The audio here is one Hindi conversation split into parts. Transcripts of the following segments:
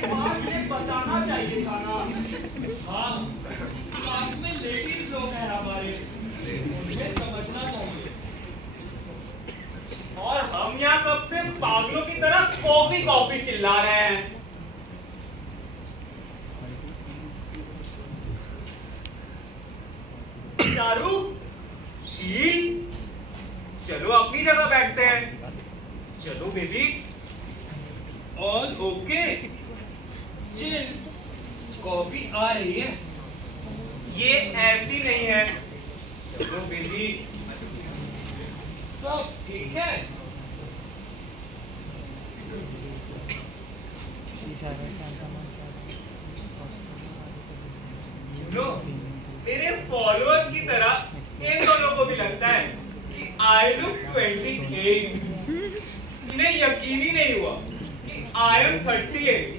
दिमाग में बताना चाहिए था ना। हाँ, साथ में लेडीज लोग हैं हमारे, उन्हें समझना चाहिए। और हम यहाँ कब से पागलों की तरह कॉफी कॉफी चिल्ला रहे हैं। चारू, शील, चलो अपनी जगह बैठते हैं। चलो baby. All okay, chill, coffee आ रही है। ये ऐसी नहीं है। चलो बेबी। सब ठीक है। नो, तेरे फॉलोअर्स की तरह इन दोनों को भी लगता है कि आई लुक 28। इन्हें यकीन ही नहीं हुआ कि आई एम 38।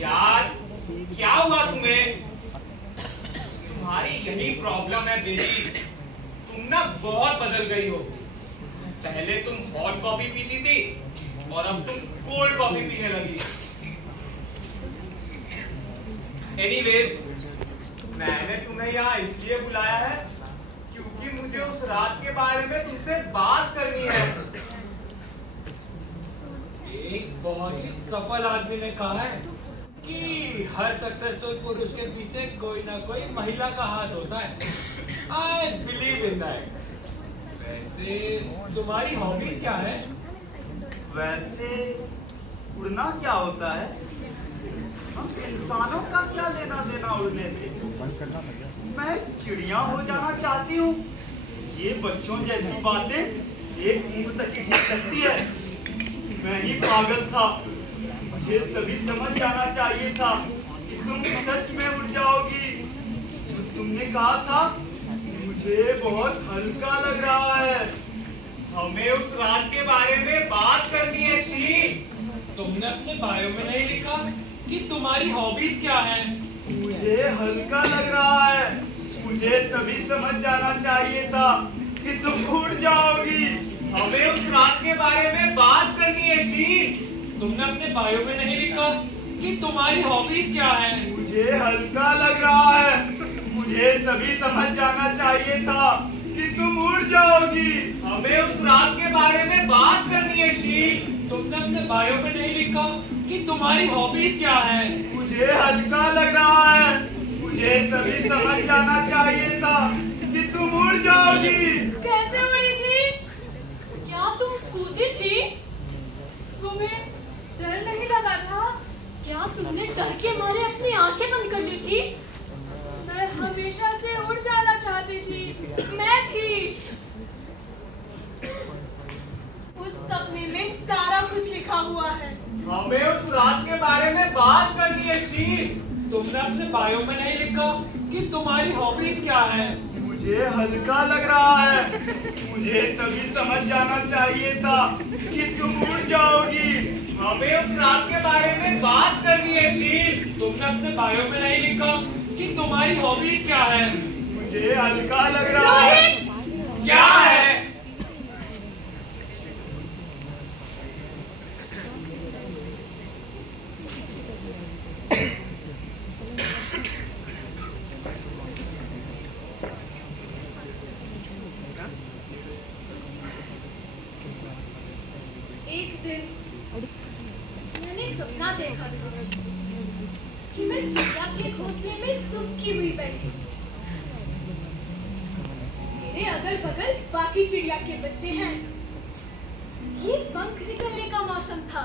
यार, क्या हुआ तुम्हें? तुम्हारी यही प्रॉब्लम है बेबी। तुम ना बहुत बदल गई हो। पहले तुम हॉट कॉफी पीती थी और अब तुम कोल्ड कॉफी पीने लगी। एनीवेज, मैंने तुम्हें यहाँ इसलिए बुलाया है क्योंकि मुझे उस रात के बारे में तुमसे बात करनी है। एक बहुत ही सफल आदमी ने कहा है कि हर सक्सेसफुल पुरुष के पीछे कोई ना कोई महिला का हाथ होता है। I believe in that. वैसे तुम्हारी हॉबीज क्या है? वैसे उड़ना क्या होता है? हम इंसानों का क्या लेना देना उड़ने से? मैं चिड़िया हो जाना चाहती हूँ। ये बच्चों जैसी बातें एक उम्र तक ही ठीक सकती है। मैं ही पागल था। मुझे तभी समझ जाना चाहिए था कि तुम सच में उड़ जाओगी। जो तुमने कहा था मुझे बहुत हल्का लग रहा है। हमें उस रात के बारे में बात करनी है शी। तुमने अपने बायो में नहीं लिखा कि तुम्हारी हॉबीज क्या है? मुझे हल्का लग रहा है। मुझे तभी समझ जाना चाहिए था कि तुम उड़ जाओगी। हमें उस रात के बारे में बात करनी है शी। तुमने अपने बायो में नहीं लिखा कि तुम्हारी हॉबीज क्या है? मुझे हल्का लग रहा है। मुझे तभी समझ जाना चाहिए था कि तुम उड़ जाओगी। हमें उस रात के बारे में बात करनी है शी। तुमने अपने बायो में नहीं लिखा कि तुम्हारी हॉबीज क्या है? मुझे हल्का लग रहा है। मुझे तभी समझ जाना चाहिए था कि तुम उड़ जाओगी। कैसे उड़ी थी? क्या तुम कूदी थी? तुम्हें डर नहीं लगा था? क्या तुमने डर के मारे अपनी आंखें बंद कर ली थी? मैं हमेशा से उड़ जाना चाहती थी। मैं भी। उस सपने में सारा कुछ लिखा हुआ है। हमें उस रात के बारे में बात करनी है शी। तुमने अपने बायो में नहीं लिखा कि तुम्हारी हॉबीज क्या है? मुझे हल्का लग रहा है। मुझे तभी समझ जाना चाहिए था कि तुम उड़ जाओगी। हमें उस रात के बारे में बात करनी है शी। तुमने अपने बायो में नहीं लिखा कि तुम्हारी हॉबीज क्या है? मुझे हल्का लग रहा है। रोहित! क्या है? एक दिन मैंने सपना देखा था कि मैं चिड़िया के घोंसले में दुबकी हुई बैठी। मेरे अगल बगल बाकी चिड़िया के बच्चे हैं। ये पंख निकलने का मौसम था।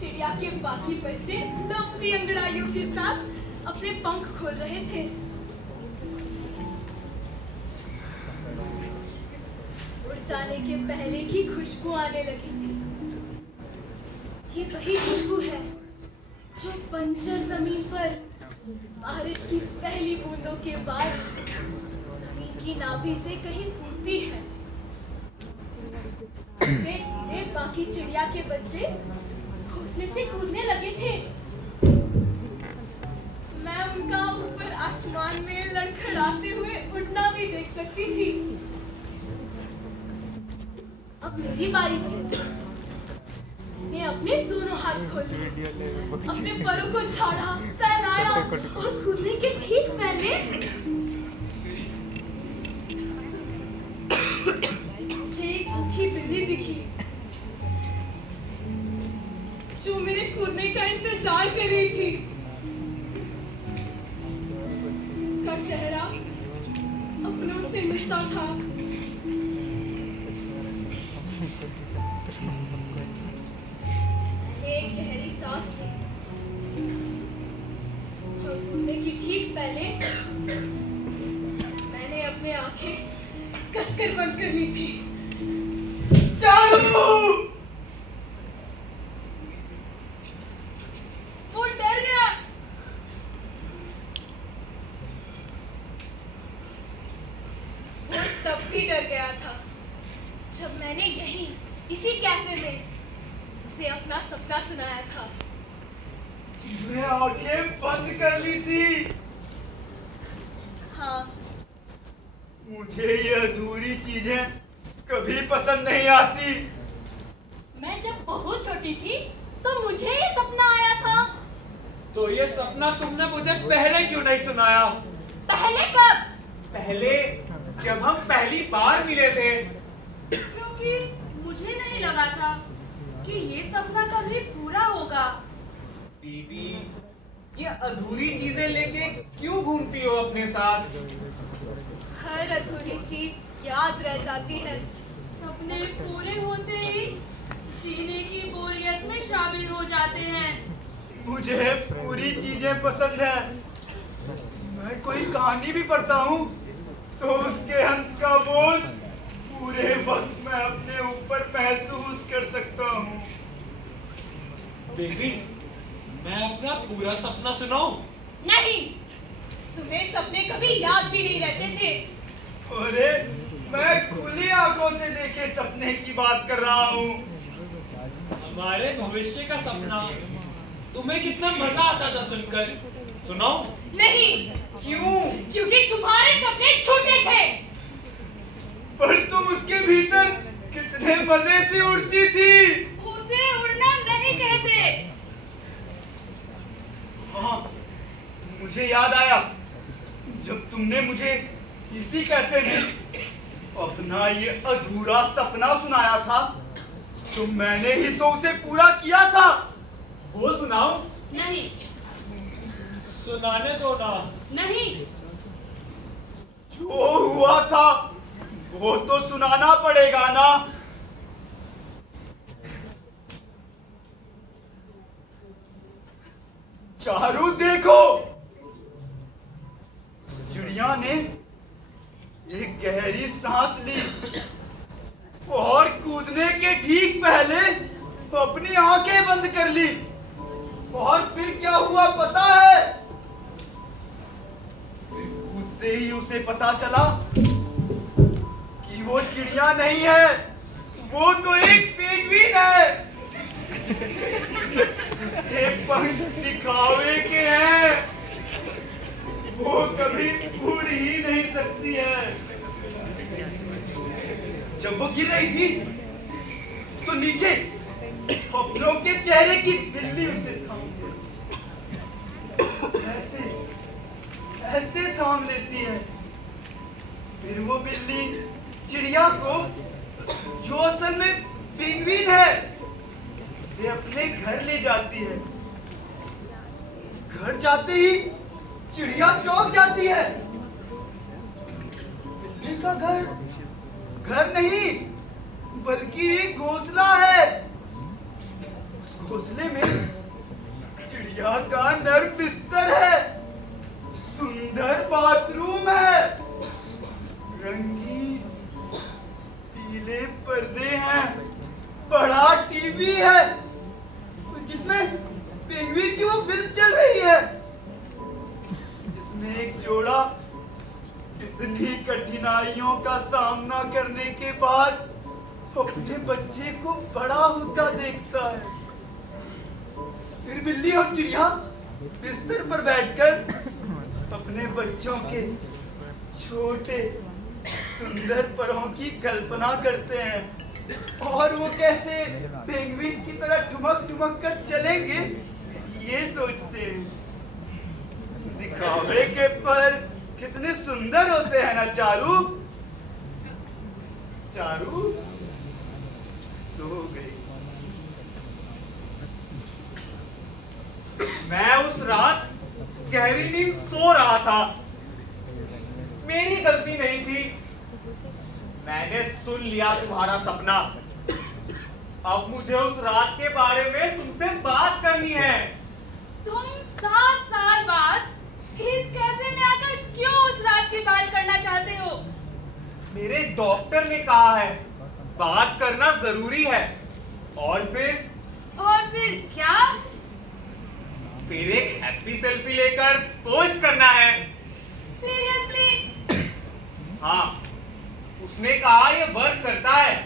चिड़िया के बाकी बच्चे लंबी अंगड़ाइयों के साथ अपने पंख खोल रहे थे। उड़ जाने के पहले की खुशबू आने लगी थी। ये वही खुशबू है जो बंजर जमीन पर बारिश की पहली बूंदों के बाद जमीन की नाभि से कहीं फूटती है। धीरे धीरे बाकी चिड़िया के बच्चे घोंसले से कूदने लगे थे। मैं उनका ऊपर आसमान में लड़खड़ाते हुए उड़ना भी देख सकती थी। अब मेरी बारी थी। मैंने अपने दोनों हाथ खोले, अपने पैरों को झाड़ा, फैलाया और कूदने के ठीक पहले मुझे एक दुखी बिल्ली दिखी जो मेरे कूदने का इंतजार कर रही थी। उसका चेहरा अपनों से मिलता था। एक गहरी सांस ली और कूदने की ठीक पहले मैंने अपनी आंखें कसकर बंद कर ली थी। चारू! वो डर गया। वो तब भी डर गया था जब मैंने यहीं इसी कैफे में उसे अपना सपना सुनाया था। तुमने आंखें बंद कर ली थी। हाँ, मुझे ये अधूरी चीजें कभी पसंद नहीं आती। मैं जब बहुत छोटी थी तो मुझे ये सपना आया था। तो ये सपना तुमने मुझे पहले क्यों नहीं सुनाया? पहले कब? पहले जब हम पहली बार मिले थे। क्योंकि मुझे नहीं लगा था कि ये सपना कभी पूरा होगा। बीबी, ये अधूरी चीजें लेके क्यों घूमती हो अपने साथ? हर अधूरी चीज याद रह जाती है। सपने पूरे होते ही जीने की बोरियत में शामिल हो जाते हैं। मुझे पूरी चीजें पसंद है। मैं कोई कहानी भी पढ़ता हूँ तो उसके अंत का बोझ पूरे वक्त में अपने ऊपर महसूस कर सकता हूँ। बेबी, मैं अपना पूरा सपना सुनाऊं? नहीं, तुम्हें सपने कभी याद भी नहीं रहते थे। अरे, मैं खुली आंखों से देखे सपने की बात कर रहा हूँ। हमारे भविष्य का सपना तुम्हें कितना मजा आता था सुनकर। सुनाओ? नहीं। क्यों? क्योंकि तुम्हारे सपने छोटे थे। पर तुम उसके भीतर कितने मजे से उड़ती थी। उसे उड़ना नहीं कहते। हाँ, मुझे याद आया जब तुमने मुझे इसी कैफे में अपना ये अधूरा सपना सुनाया था तो मैंने ही तो उसे पूरा किया था। वो सुनाओ? नहीं। सुनाने दो ना। नहीं। जो हुआ था वो तो सुनाना पड़ेगा ना। चारू देखो, चिड़िया ने एक गहरी सांस ली और कूदने के ठीक पहले अपनी आंखें बंद कर ली। और फिर क्या हुआ पता है? कूदते ही उसे पता चला कि वो चिड़िया नहीं है, वो तो एक पेंगुइन है। उसके पंख दिखावे के हैं, वो कभी उड़ ही नहीं सकती है। जब वो गिर रही थी तो नीचे अपनों के चेहरे की बिल्ली उसे थाम ऐसे ऐसे थाम लेती है। फिर वो बिल्ली चिड़िया को, जो असल में पेंगुइन है, उसे अपने घर ले जाती है। घर जाते ही चिड़िया चौंक जाती है। बिल्ली का घर घर नहीं बल्कि एक घोंसला है। उस घोंसले में चिड़िया का नर्म बिस्तर है, सुंदर बाथरूम है, रंगीन पीले पर्दे हैं, बड़ा टीवी है जिसमें पेंगुइन की वो फिल्म चल रही है, जिसमें एक जोड़ा इतनी कठिनाइयों का सामना करने के बाद अपने बच्चे को बड़ा होता देखता है। फिर बिल्ली और चिड़िया बिस्तर पर बैठकर अपने बच्चों के छोटे सुंदर परों की कल्पना करते हैं। और वो कैसे पेंगुइन की तरह ठुमक ठुमक कर चलेंगे, ये सोचते हैं। दिखावे के पर कितने सुंदर होते हैं ना चारू। चारू सो गई। मैं उस रात गहरी नींद सो रहा था। मेरी गलती नहीं थी। मैंने सुन लिया तुम्हारा सपना। अब मुझे उस रात के बारे में तुमसे बात करनी है। तुम 7 साल बाद इस कैफे में आकर क्यों उस रात की बात करना चाहते हो? मेरे डॉक्टर ने कहा है बात करना जरूरी है। और फिर क्या? फिर एक हैप्पी सेल्फी लेकर पोस्ट करना है। सीरियसली? हाँ, उसने कहा ये वर्क करता है।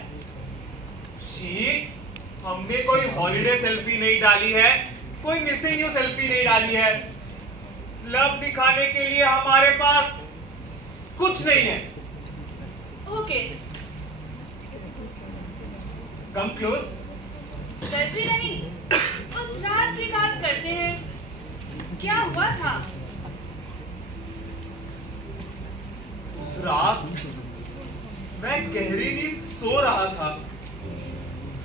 शीट, हमने कोई हॉलिडे सेल्फी नहीं डाली है, कोई मिसिंग यू सेल्फी नहीं डाली है। लव दिखाने के लिए हमारे पास कुछ नहीं है। ओके। Come close. सेल्फी नहीं, उस रात की बात करते हैं। क्या हुआ था? उस रात मैं गहरी नींद सो रहा था।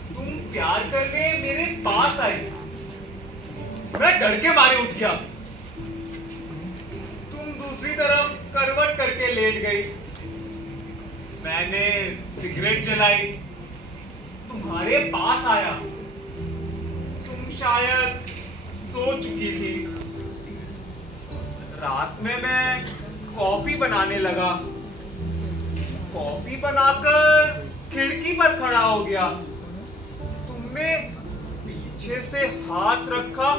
तुम प्यार करने मेरे पास आई। मैं डर के मारे उठ गया। तुम दूसरी तरफ करवट करके लेट गई। मैंने सिगरेट जलाई, तुम्हारे पास आया। तुम शायद सो चुकी थी। रात में मैं कॉफी बनाने लगा। कॉफी बनाकर खिड़की पर खड़ा हो गया। तुमने पीछे से हाथ रखा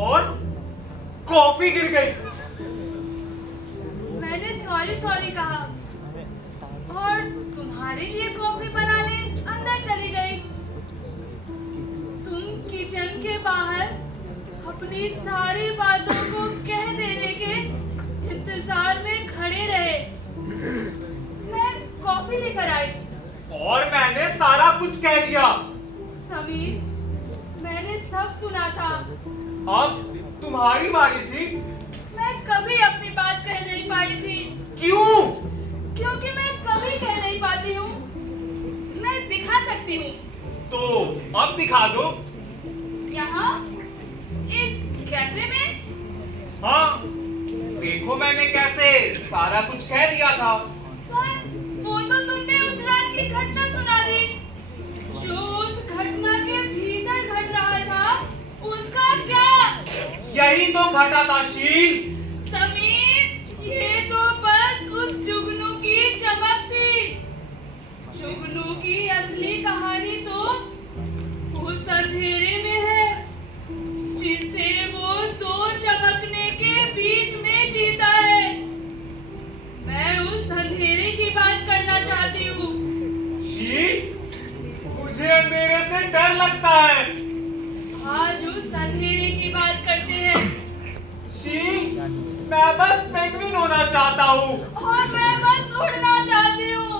और कॉफी गिर गई। मैंने सॉरी कहा और तुम्हारे लिए कॉफी बनाने अंदर चली गई। तुम किचन के बाहर अपनी सारी बातों को कह देने के इंतजार में खड़े रहे। मैं कॉफी लेकर आई और मैंने सारा कुछ कह दिया। समीर, मैंने सब सुना था। अब तुम्हारी बारी थी। मैं कभी अपनी बात कह नहीं पाई थी। क्यों? क्योंकि मैं कभी कह नहीं पाती हूँ। मैं दिखा सकती हूँ। तो अब दिखा दो। यहाँ इस कैफे में? हाँ, देखो मैंने कैसे सारा कुछ कह दिया था। पर वो तो तुमने उस रात की घटना सुना दी। जो उस घटना के भीतर घट रहा था, उसका क्या? यही तो घटा था शील। समीर, ये तो बस उस जुगनू की चमक थी। जुगनू की असली कहानी तो उस अंधेरे में है, जिसे वो 2 चमकने के बीच में जीता है। मैं उस अंधेरे की बात करना चाहती हूँ। शील, मुझे अंधेरे से डर लगता है। आज उस अंधेरे की बात करते हैं। शील, मैं बस पेंगुइन होना चाहता हूँ। और मैं बस उड़ना चाहती हूँ।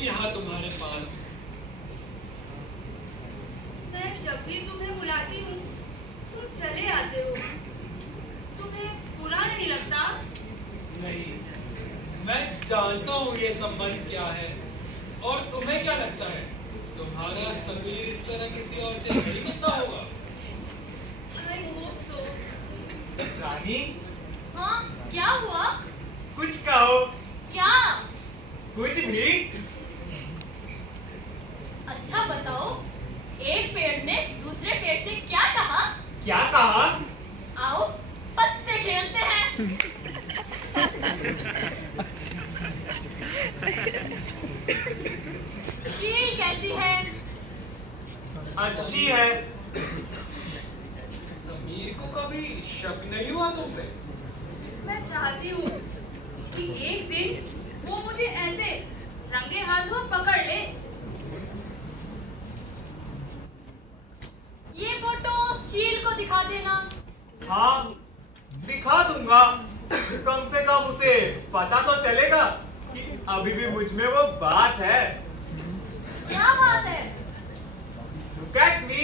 यहाँ तुम्हारे पास। मैं जब भी तुम्हें बुलाती हूँ तुम चले आते हो। तुम्हें बुरा नहीं लगता? नहीं, मैं जानता हूँ ये संबंध क्या है। और तुम्हें क्या लगता है तुम्हारा समीर इस तरह किसी और से नहीं मिलता होगा? रानी, हाँ, क्या हुआ? कुछ कहो। क्या? कुछ भी। अच्छा बताओ, एक पेड़ ने दूसरे पेड़ से क्या कहा? क्या कहा? आओ पत्ते खेलते हैं। चील कैसी है? अच्छी है। समीर को कभी शक नहीं हुआ तुम पे? मैं चाहती हूँ कि एक दिन वो मुझे ऐसे रंगे हाथों पकड़ ले। ये फोटो चील को दिखा देना। हाँ, दिखा दूंगा। कम से कम उसे पता तो चलेगा कि अभी भी मुझ में वो बात है। क्या बात है? Look at me.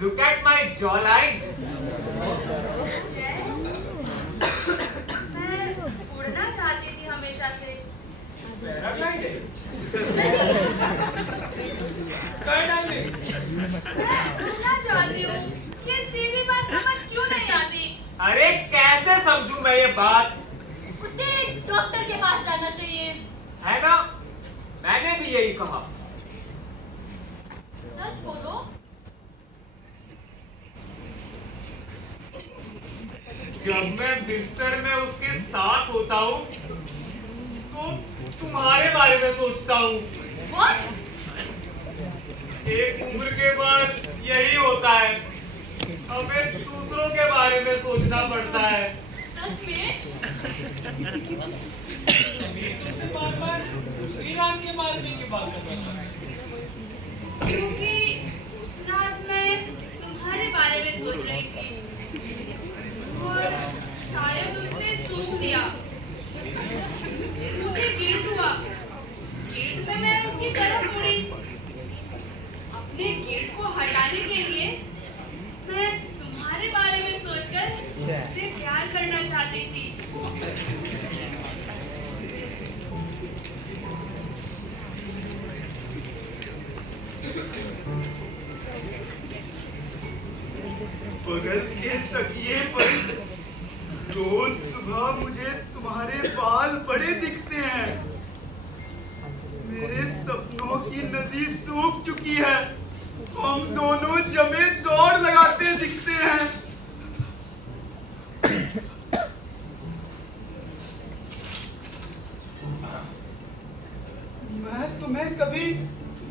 Look at my jawline. जय, मैं उड़ना चाहती थी हमेशा से। पैराग्लाइडिंग, नहीं, स्काईडाइविंग। मैं उड़ना चाहती हूँ। ये सीधी बात समझ क्यों नहीं आती? अरे कैसे समझूं मैं ये बात? उसे डॉक्टर के पास जाना चाहिए। है ना? मैंने भी यही कहा। सच बोलो। जब मैं बिस्तर में उसके साथ होता हूँ तो तुम्हारे बारे में सोचता हूँ। What? एक उम्र के बाद यही होता है, हमें दूसरों के बारे में सोचना पड़ता है। सच में? समीर तुमसे बार-बार उसी रात के बारे में की बात कर रहा है। क्योंकि उस रात मैं तुम्हारे बारे में सोच रही थी और शायद उसने सूंघ दिया। मुझे गिल्ट हुआ। गिल्ट में मैं उसकी तरफ मुड़ी। अपने गिल्ट को हटाने के लिए मैं तुम्हारे बारे में सोचकर उससे प्यार करना चाहती थी। बगल के तकिए पर रोज सुबह मुझे तुम्हारे बाल बड़े दिखते हैं। मेरे सपनों की नदी सूख चुकी है। हम दोनों जमे दौड़ लगाते दिखते हैं। मैं तुम्हें कभी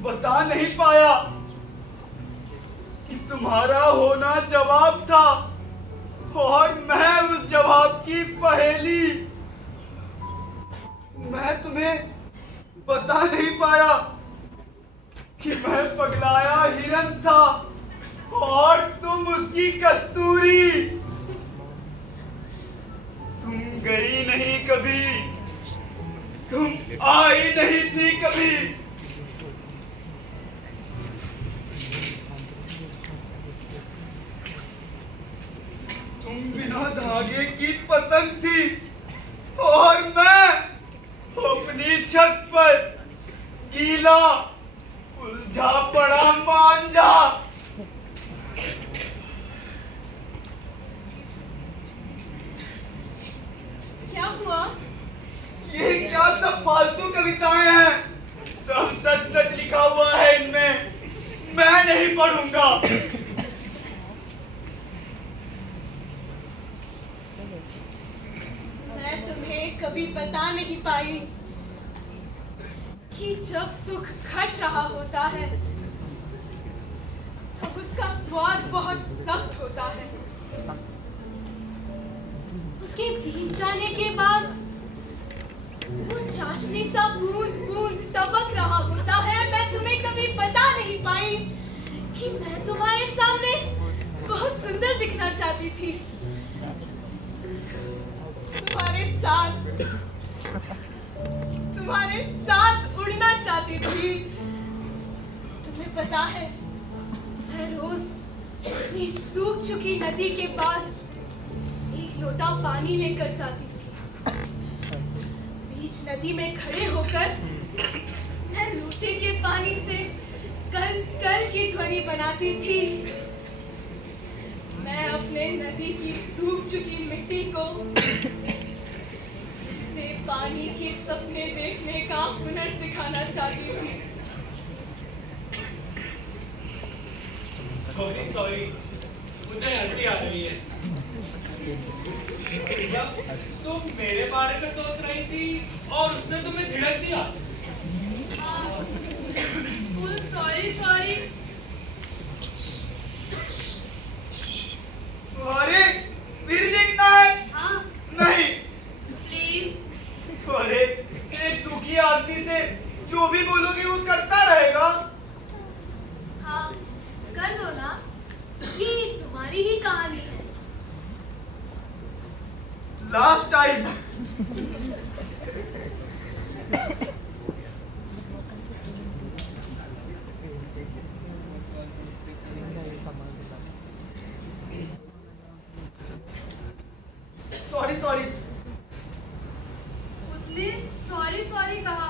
बता नहीं पाया कि तुम्हारा होना जवाब था और मैं उस जवाब की पहेली। मैं तुम्हें बता नहीं पाया कि मैं पगलाया हिरन था और तुम उसकी कस्तूरी। तुम गई नहीं कभी, तुम आई नहीं थी कभी। तुम बिना धागे की पतंग थी और मैं अपनी छत पर गीला उलझा पड़ा मांझा। क्या हुआ? ये क्या सब फालतू कविताएं हैं? सब सच सच लिखा हुआ है इनमें। मैं नहीं पढ़ूंगा। मैं तुम्हें कभी बता नहीं पाई कि जब सुख घट रहा होता है तब उसका स्वाद बहुत सख्त होता है। उसके पी जाने के बाद वो चाशनी सा बूंद बूंद टपक रहा होता है। मैं तुम्हें कभी बता नहीं पाई कि मैं तुम्हारे सामने बहुत सुंदर दिखना चाहती थी। तुम्हारे साथ उड़ना चाहती थी। तुम्हें पता है, मैं रोज अपनी सूख चुकी नदी के पास एक लोटा पानी लेकर जाती थी। बीच नदी में खड़े होकर मैं लोटे के पानी से कल कल की ध्वनि बनाती थी। मैं अपने नदी की सूख चुकी को उसे पानी के सपने देखने का हुनर सिखाना चाहती थी। सॉरी, मुझे हंसी आ रही है। तुम मेरे बारे में सोच रही थी और उसने तुम्हें झिड़क दिया। सॉरी। अरे फिर लिखना है? हाँ नहीं। प्लीज। अरे एक दुखी आदमी से जो भी बोलोगे वो करता रहेगा। हाँ कर दो ना, ये तुम्हारी ही कहानी है। Last time. सॉरी। उसने सॉरी कहा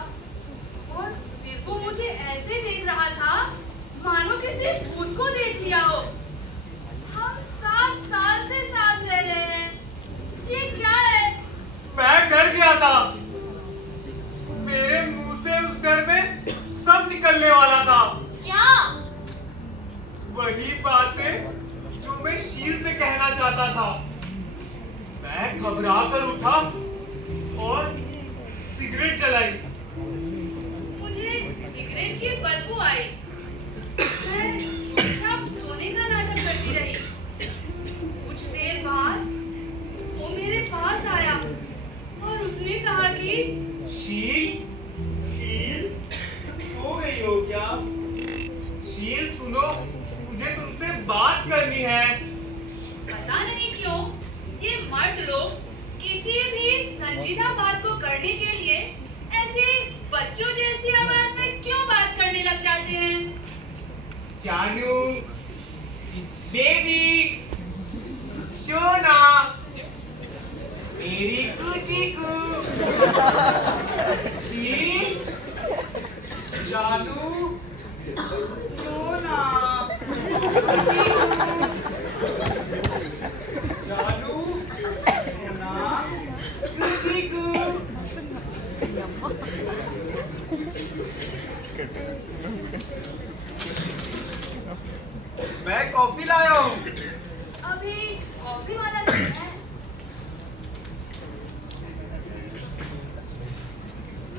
और फिर वो मुझे ऐसे देख रहा था मानो किसी भूत को देख लिया हो। हम 7 साल से साथ रह रहे हैं, ये क्या है? मैं डर गया था, मेरे मुंह से उस डर में सब निकलने वाला था। क्या? वही बातें जो मैं शील से कहना चाहता था। मैं घबरा कर उठा और सिगरेट जलाई। मुझे सिगरेट की बदबू आई। मैं चुपचाप सोने का नाटक करती रही। कुछ देर बाद वो मेरे पास आया और उसने कहा कि शील सो गई हो क्या? शील सुनो, मुझे तुमसे बात करनी है। पता नहीं क्यों ये मर्द लोग किसी भी संजीदा बात को करने के लिए ऐसे बच्चों जैसी आवाज में क्यों बात करने लग जाते हैं? जानू, बेबी, सोना, मेरी कुचीकू। शील, जानू, सोना। जानू, सोना। कुचीकू। मैं कॉफी लाया हूँ। अभी कॉफी वाला समय है।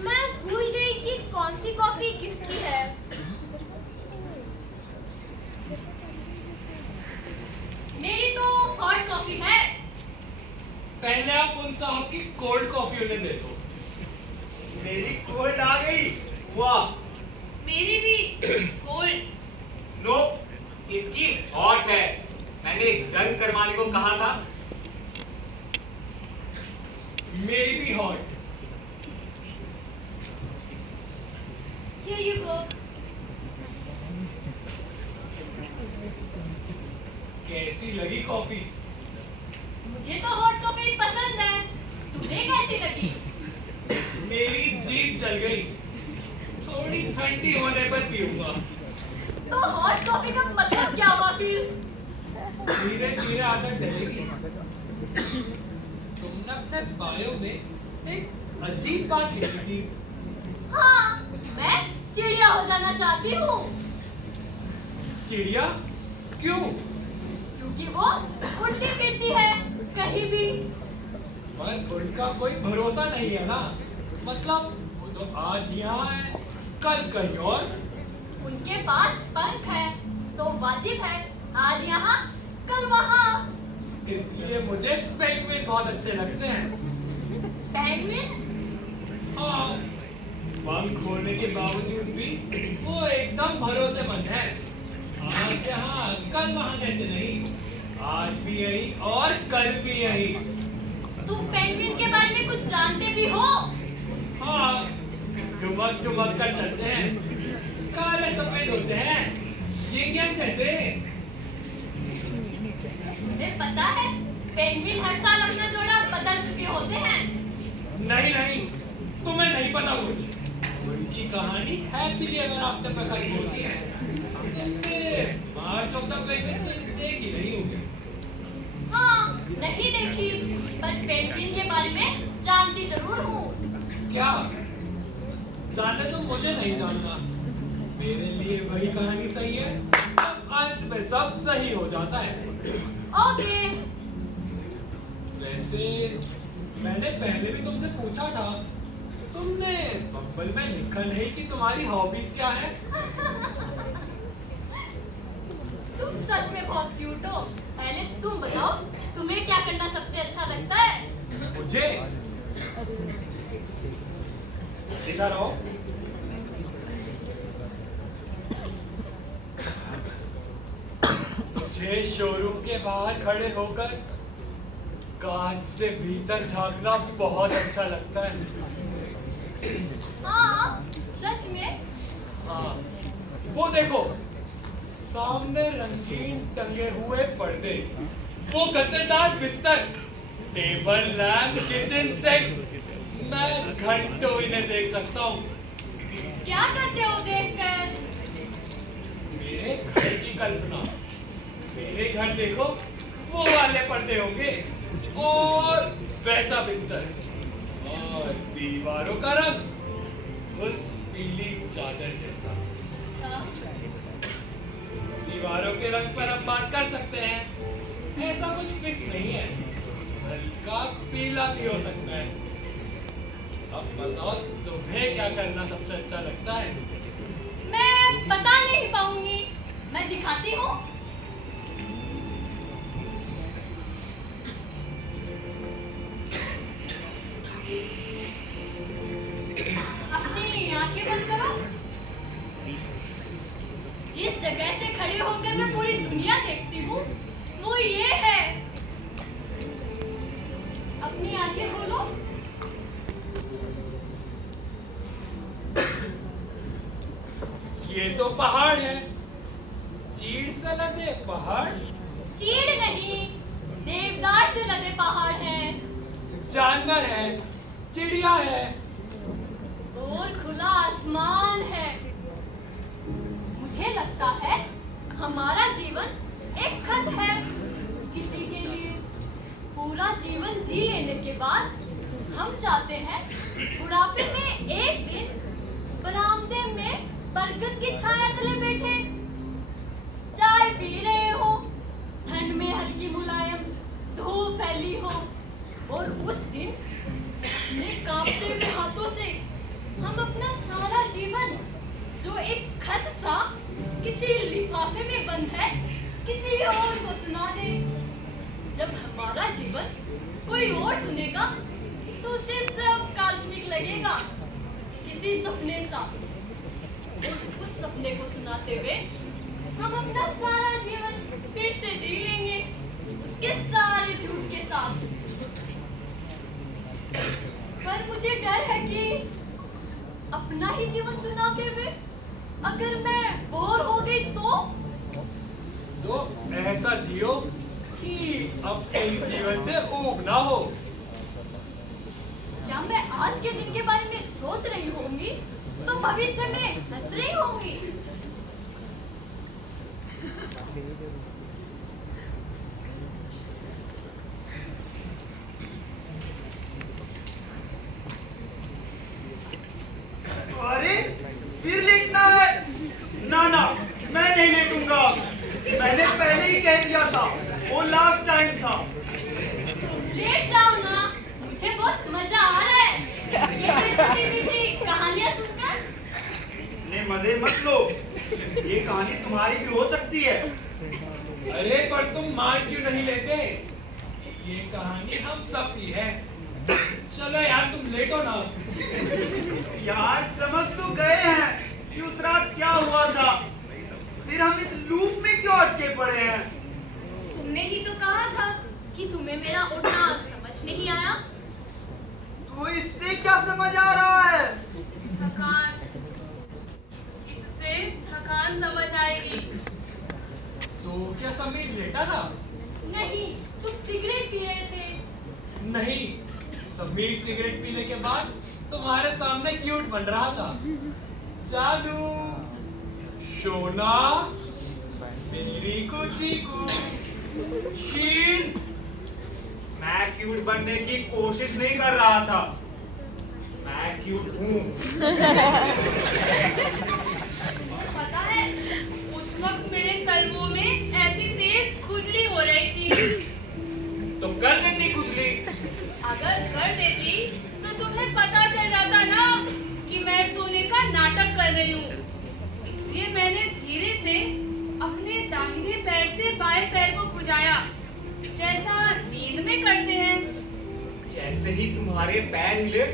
मैं भूल गई कि कौन सी कॉफी किसकी है। मेरी तो हॉट कॉफी है। पहले आप उन साहब की कोल्ड कॉफी उन्हें दे दो। मेरी कोल्ड आ गई। वाह। मेरी भी कोल्ड। नो, इतनी हॉट है। मैंने गर्म करवाने को कहा था। मेरी भी हॉट। Here you go. कैसी लगी कॉफी? मुझे तो हॉट कॉफी पसंद है, तुम्हें कैसी लगी? मेरी जीभ जल गई। थोड़ी ठंडी होने पर पीऊंगा। तो हॉट कॉफी का मतलब क्या हुआ फिर? धीरे धीरे आदत डलेगी। तुमने अपने बायो में एक अजीब बात लिखी थी। हाँ, मैं चिड़िया हो जाना चाहती हूँ। चिड़िया? क्यों? क्योंकि वो उड़ती फिरती है कहीं भी। पर उनका कोई भरोसा नहीं है ना। मतलब वो तो आज यहाँ है, कल कहीं और। उनके पास पंख है तो वाजिब है आज यहाँ कल वहाँ। इसलिए मुझे पेंगुइन बहुत अच्छे लगते हैं। पेंगुइन? हाँ, पंख होने के बावजूद भी वो एकदम भरोसेमंद है। आज यहाँ कल वहाँ जैसे नहीं, आज भी यही और कल भी यही। तुम पेंगुइन के बारे में कुछ जानते भी हो? हाँ, चुमक चुमक कर चलते हैं, काले सफेद होते हैं, ये क्या कैसे? तुम्हें पता है पेंगुइन हर साल अपना जोड़ा बदल चुके होते हैं। नहीं, तुम्हें नहीं पता कुछ। उनकी कहानी हैप्पीली एवर आफ्टर पर खत्म होती है। मार्च ऑफ द पेंगुइन देखी नहीं होगी। हाँ, नहीं देखी, पर पर पेंगुइन के बारे में जानती जरूर हूँ। क्या जानने तो मुझे नहीं जानना, मेरे लिए वही कहानी सही है, अंत में सब सही हो जाता है। ओके। वैसे मैंने पहले भी तुमसे पूछा था, तुमने बम्बल में लिखा नहीं कि तुम्हारी हॉबीज क्या है। तुम सच में बहुत क्यूट हो। पहले तुम बताओ, तुम्हें क्या करना सबसे अच्छा लगता है? मुझे इधर आओ। मुझे शोरूम के बाहर खड़े होकर कांच से भीतर झांकना बहुत अच्छा लगता है। हाँ, सच में? हाँ, वो देखो सामने रंगीन टंगे हुए पर्दे, वो गद्देदार बिस्तर, टेबल लैंप, किचन सेट, मैं घंटों इन्हें देख सकता हूँ। क्या करते हो देखकर? मेरे घर की कल्पना। मेरे घर देखो, वो वाले पर्दे होंगे और वैसा बिस्तर और दीवारों का रंग उस पीली चादर जैसा। हाँ? दीवारों के रंग पर हम बात कर सकते हैं, ऐसा कुछ फिक्स नहीं है, हल्का पीला भी हो सकता है। अब बताओ तुम्हें क्या करना सबसे अच्छा लगता है? मैं बता नहीं पाऊंगी, मैं दिखाती हूँ। अपनी आंखें बंद करो। जिस जगह से खड़े होकर मैं पूरी दुनिया देखती हूँ, वो ये है। अपनी आंखें खोलो। ये तो पहाड़ है, चीड़ से लदे पहाड़। चीड़ नहीं, देवदार से लदे पहाड़ हैं। जानवर है, चिड़िया है, और खुला आसमान है। मुझे लगता है हमारा जीवन एक खत है। किसी के लिए पूरा जीवन जी लेने के बाद हम चाहते हैं बुढ़ापे में एक दिन बरामदे में बरगद की छाया तले बैठे, चाय पी रहे हो, ठंड में हल्की मुलायम धूप फैली हो, और उस दिन अपने कांपते हुए हाथों से हम अपना सारा जीवन, जो एक खत सा किसी लिफाफे में बंद है, किसी और को सुना दे। जब हमारा जीवन कोई और सुनेगा तो उसे सब काल्पनिक लगेगा, किसी सपने सा। और उस सपने को सुनाते हुए हम अपना सारा जीवन फिर से जी लेंगे, उसके सारे झूठ के साथ। पर मुझे डर है कि अपना ही जीवन सुनाते हुए अगर मैं बोर हो गई तो ऐसा जियो कि अपने जीवन से ऊब ना हो। क्या मैं आज के दिन के बारे में सोच रही होंगी तो भविष्य में हंस रही होंगी? अरे फिर लिखना है? ना ना, मैं नहीं लिखूंगा। मैंने पहले ही कह दिया था, वो लास्ट टाइम था। लेट जाओ ना, मुझे बहुत मजा आ रहा है ये मीठी कहानियां सुनकर। ने मजे मत लो, ये कहानी तुम्हारी भी हो सकती है। अरे पर तुम मान क्यों नहीं लेते? ये कहानी हम सब की है। चलो यार तुम लेटो ना। यार समझ तो गए हैं कि उस रात क्या हुआ था, फिर हम इस लूप में क्यों अटके पड़े हैं? तुमने ही तो कहा था कि तुम्हें मेरा उड़ना समझ नहीं आया। तो इससे क्या समझ आ रहा है? थकान, इससे थकान समझ आएगी। तो क्या समीर लेटा था? नहीं, तुम सिगरेट पी रहे थे। नहीं, समीर सिगरेट पीने के बाद तुम्हारे सामने क्यूट बन रहा था। जादू, शोना, मेरी कुची को, शीन, मैं मैं क्यूट बनने की कोशिश नहीं कर रहा था, मैं क्यूट हूँ। पता है, उस वक्त मेरे तलवों में ऐसी तेज खुजली हो रही थी। तो कर देती खुजली। अगर कर देती तो तुम्हें पता चल जाता ना कि मैं सोने का नाटक कर रही हूँ। इसलिए मैंने धीरे से अपने दाहिने पैर से बाएं पैर को खुजाया, जैसा नींद में करते हैं। जैसे ही तुम्हारे पैर हिले,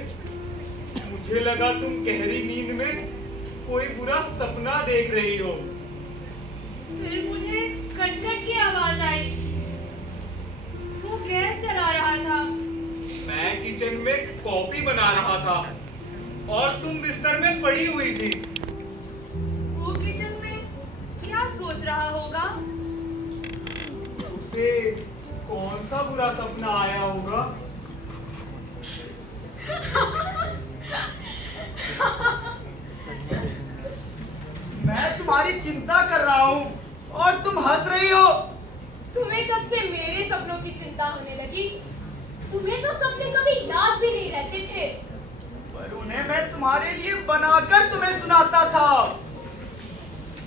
मुझे लगा तुम गहरी नींद में कोई बुरा सपना देख रही हो। फिर मुझे खटखट की आवाज आई। वो गैस जला रहा था। मैं किचन में कॉफी बना रहा था और तुम बिस्तर में पड़ी हुई थी। वो किचन में क्या सोच रहा होगा? उसे कौन सा बुरा सपना आया होगा? मैं तुम्हारी चिंता कर रहा हूँ और तुम हंस रही हो। तुम्हें कब से मेरे सपनों की चिंता होने लगी? तुम्हें तो सपने कभी याद भी नहीं रहते थे। पर उन्हें मैं तुम्हारे लिए बनाकर तुम्हें सुनाता था।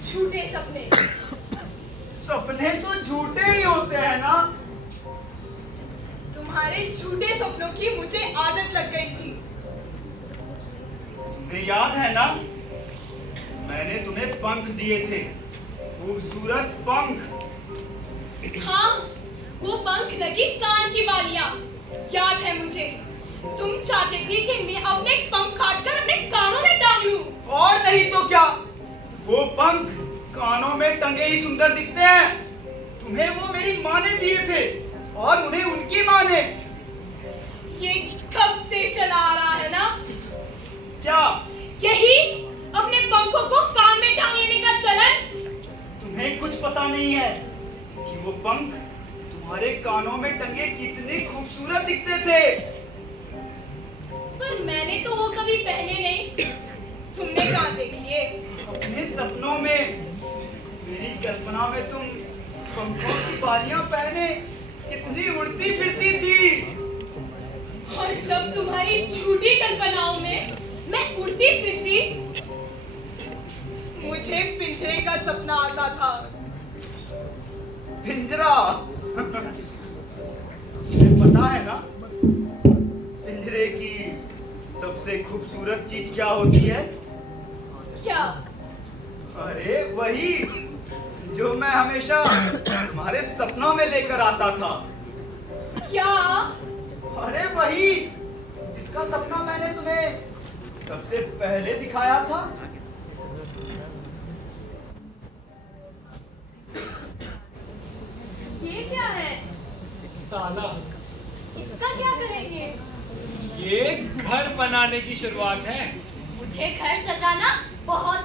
झूठे सपने। सपने तो झूठे ही होते हैं ना। तुम्हारे झूठे सपनों की मुझे आदत लग गई थी। तुम्हें याद है ना, मैंने तुम्हें पंख दिए थे, खूबसूरत पंख। हाँ, वो पंख लगी कान की बालियां। याद है मुझे। तुम चाहते थे कि मैं अपने पंख काटकर अपने कानों में टांग लूं। और नहीं तो क्या, वो पंख कानों में टंगे ही सुंदर दिखते हैं। तुम्हें वो मेरी माँ ने दिए थे और उन्हें उनकी माँ ने। ये कब से चला आ रहा है ना? क्या? यही अपने पंखों को कान में टांग लेने का चलन। तुम्हें कुछ पता नहीं है कि वो पंख तुम्हारे कानों में टंगे कितने खूबसूरत दिखते थे। पर मैंने तो वो कभी पहने नहीं। तुमने कहाँ देख लिए? अपने सपनों में, मेरी कल्पना में तुम पंखों की बालियां पहने कितनी उड़ती फिरती थी। और जब तुम्हारी झूठी कल्पनाओं में मैं उड़ती फिरती, मुझे पिंजरे का सपना आता था। पिंजरा? तुम्हें पता है ना, पिंजरे की सबसे खूबसूरत चीज क्या होती है? क्या? अरे वही जो मैं हमेशा तुम्हारे सपनों में लेकर आता था। क्या? अरे वही जिसका सपना मैंने तुम्हें सबसे पहले दिखाया था। ये क्या है? ताला। इसका क्या करेंगे? ये घर बनाने की शुरुआत है। मुझे घर सजाना बहुत